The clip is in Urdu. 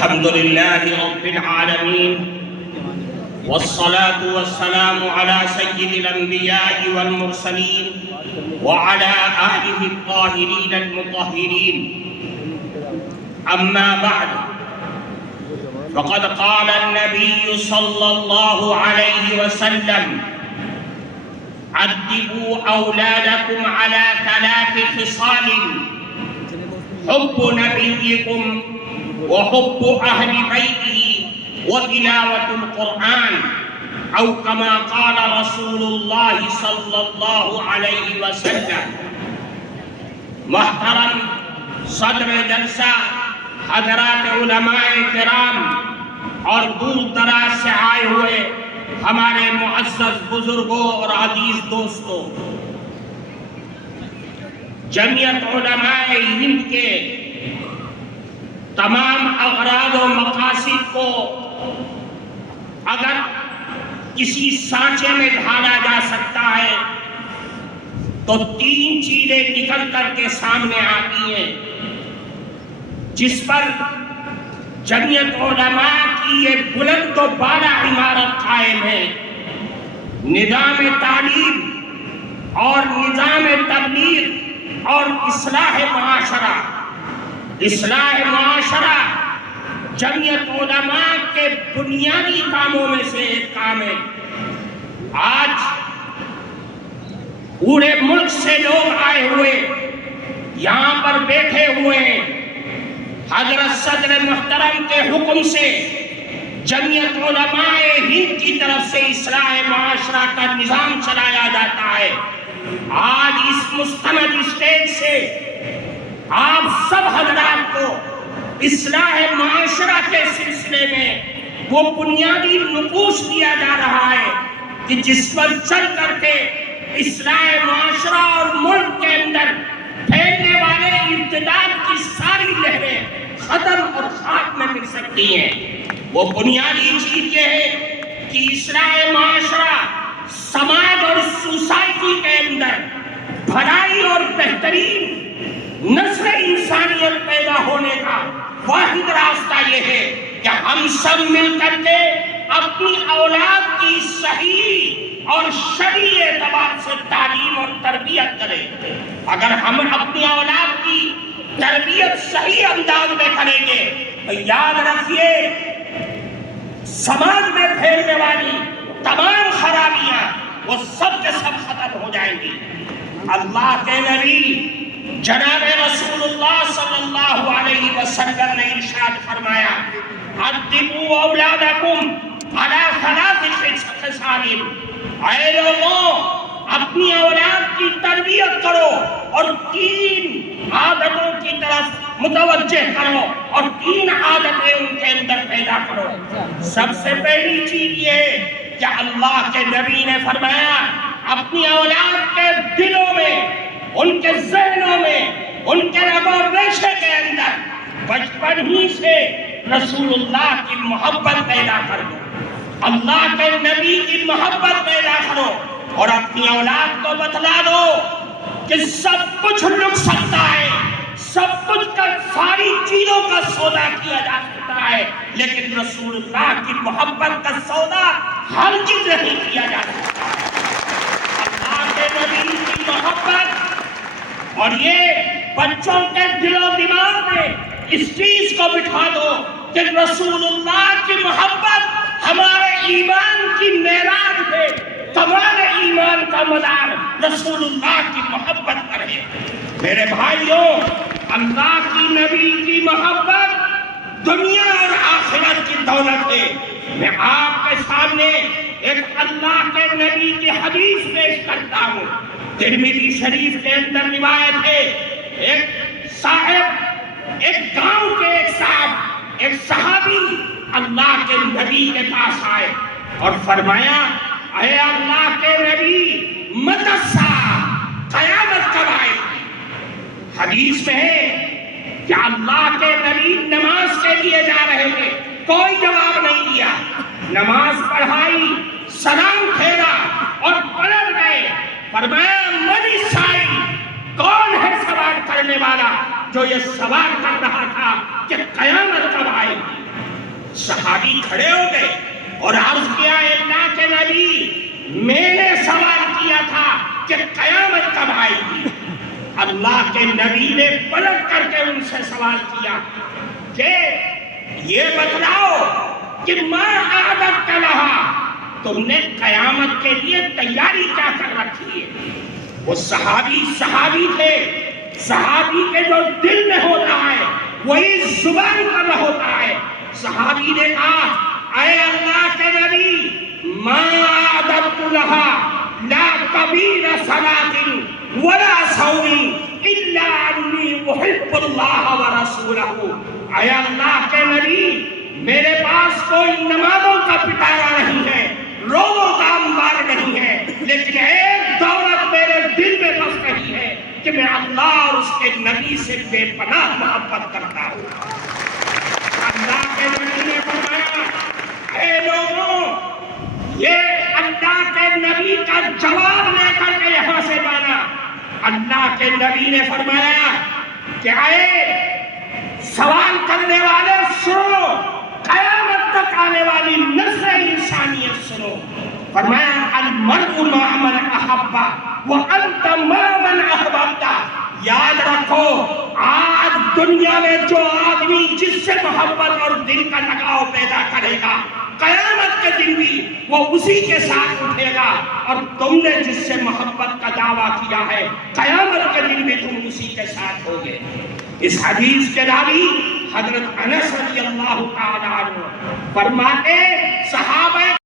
الحمد لله رب العالمين والصلاة والسلام على سيد الأنبياء والمرسلين وعلى آله الطاهرين المطهرين. أما بعد، فقد قال النبي صلى الله عليه وسلم: أدبوا أولادكم على 3 خصال: حب نبيكم وحب أهل بيته وتلاوة القرآن، أو كما قال رسول الله صلی اللہ علیہ وسلم. محترم صدر جلسہ، حضرات علماء کرام اور دور دراز سے آئے ہوئے ہمارے معزز بزرگوں اور عزیز دوستوں، جمعیت علماء ہند کے تمام اغراض و مقاصد کو اگر کسی سانچے میں ڈھالا جا سکتا ہے تو 3 چیزیں نکل کر کے سامنے آتی ہیں، جس پر جمعیت علماء کی یہ بلند و بالا عمارت قائم ہے: نظام تعلیم اور نظام تبلیغ اور اصلاح معاشرہ. اصلاح معاشرہ جمعیت علماء کے بنیادی کاموں میں سے ایک کام ہے. آج پورے ملک سے لوگ آئے ہوئے یہاں پر بیٹھے ہوئے ہیں. حضرت صدر محترم کے حکم سے جمعیت علماء ہند کی طرف سے اصلاح معاشرہ کا نظام چلایا جاتا ہے. آج اس مستند اسٹیج سے آپ سب حضرات کو اصلاح معاشرہ کے سلسلے میں وہ بنیادی نقوش دیا جا رہا ہے کہ جس پر چل کر کے اصلاح معاشرہ اور ملک کے اندر پھیلنے والے ارتداد کی ساری لہریں ختم اور خاک میں مل سکتی ہیں. وہ بنیادی چیز یہ ہے کہ اصلاح معاشرہ سماج اور سوسائٹی کے اندر بھلائی اور بہترین نسل انسانیت پیدا ہونے کا واحد راستہ یہ ہے کہ ہم سب مل کر کے اپنی اولاد کی صحیح اور شرعی اعتبار سے تعلیم اور تربیت کریں. اگر ہم اپنی اولاد کی تربیت صحیح انداز میں کریں گے تو یاد رکھیے سماج میں پھیلنے والی تمام خرابیاں وہ سب کے سب ختم ہو جائیں گی. اللہ کے نبی جناب رسول اللہ صلی اللہ علیہ وسلم نے ارشاد فرمایا: ادبوا اولادکم علی 3 خصال. اے لوگوں، اپنی اولاد کی تربیت کرو اور 3 عادتوں کی طرف متوجہ کرو اور 3 عادتیں ان کے اندر پیدا کرو. سب سے پہلی چیز یہ ہے کہ اللہ کے نبی نے فرمایا اپنی اولاد کے دلوں میں، ان کے ذہنوں میں، ان کے رگ و ریشے کے اندر بچپن ہی سے رسول اللہ کی محبت پیدا کر دو، اللہ کے نبی کی محبت پیدا کرو اور اپنی اولاد کو بتلا دو کہ سب کچھ لک سکتا ہے، سب کچھ کر ساری چیزوں کا سودا کیا جا سکتا ہے، لیکن رسول اللہ کی محبت کا سودا ہرگز نہیں کیا جا سکتا. اللہ کے نبی کی محبت اور یہ بچوں کے دل و دماغ میں اس چیز کو بٹھا دو کہ رسول اللہ کی محبت ہمارے ایمان کی معراج ہے، کمال ایمان کا مدار رسول اللہ کی محبت پر ہے. میرے بھائیوں، اللہ کی نبی کی محبت دنیا اور آخرت کی دولت ہے. میں آپ کے سامنے ایک اللہ کے نبی کی حدیث پیش کرتا ہوں. ترمذی شریف کے اندر روایت ہے، ایک گاؤں کے ایک صحابی اللہ کے نبی کے پاس آئے اور فرمایا: اے اللہ کے نبی، متی الساعہ، قیامت کب آئے گی؟ حدیث میں ہے کہ اللہ کے نبی نماز کے لیے جا رہے تھے، کوئی جواب نہیں دیا. نماز پڑھائی، سلام پھیرا اور پلٹ گئے. فرمایا: من السائل، کون ہے سوال کرنے والا جو یہ سوال کر رہا تھا کہ قیامت کب آئے گی؟ صحابی کھڑے ہو گئے اور عرض کیا اے اللہ کے نبی میں نے سوال کیا تھا کہ قیامت کب آئے گی؟ اللہ کے نبی نے پلٹ کر کے ان سے سوال کیا کہ یہ بتلاؤ کہ ما اعددت لها، تم نے قیامت کے لیے تیاری کیا کر رکھی ہے؟ وہ صحابی تھے، صحابی کے جو دل میں ہوتا ہے وہی زبان پر ہوتا ہے۔ صحابی نے کہا اے اللہ کے نبی ما اعددت لها لا کبیر صلاۃ ولا صوم الا انی احب اللہ ورسولہ۔ اے اللہ کے نبی میرے پاس کوئی نمازوں کا پٹارا نہیں ہے، روزوں کا انبار نہیں ہے، لیکن ایک دولت میرے دل میں بس رہی ہے کہ میں اللہ اور اس کے نبی سے بے پناہ محبت کرتا ہوں۔ اللہ کے نبی نے فرمایا اے لوگوں، یہ اللہ کے نبی کا جواب لے کر کے یہاں سے جانا۔ اللہ کے نبی نے فرمایا کہ اے سوال کرنے والے سنو، قیامت تک آنے والی نسل انسانیت سنو۔ فرمایا المرء مع من احب وانت مع من احببت۔ یاد رکھو آج دنیا میں جو آدمی جس سے محبت اور دل کا لگاؤ پیدا کرے گا، قیامت کے دن بھی وہ اسی کے ساتھ اٹھے گا، اور تم نے جس سے محبت کا دعویٰ کیا ہے قیامت کے دن بھی تم اسی کے ساتھ ہوگے۔ اس حدیث کے راوی حضرت انس رضی اللہ تعالیٰ عنہ فرماتے صحابہ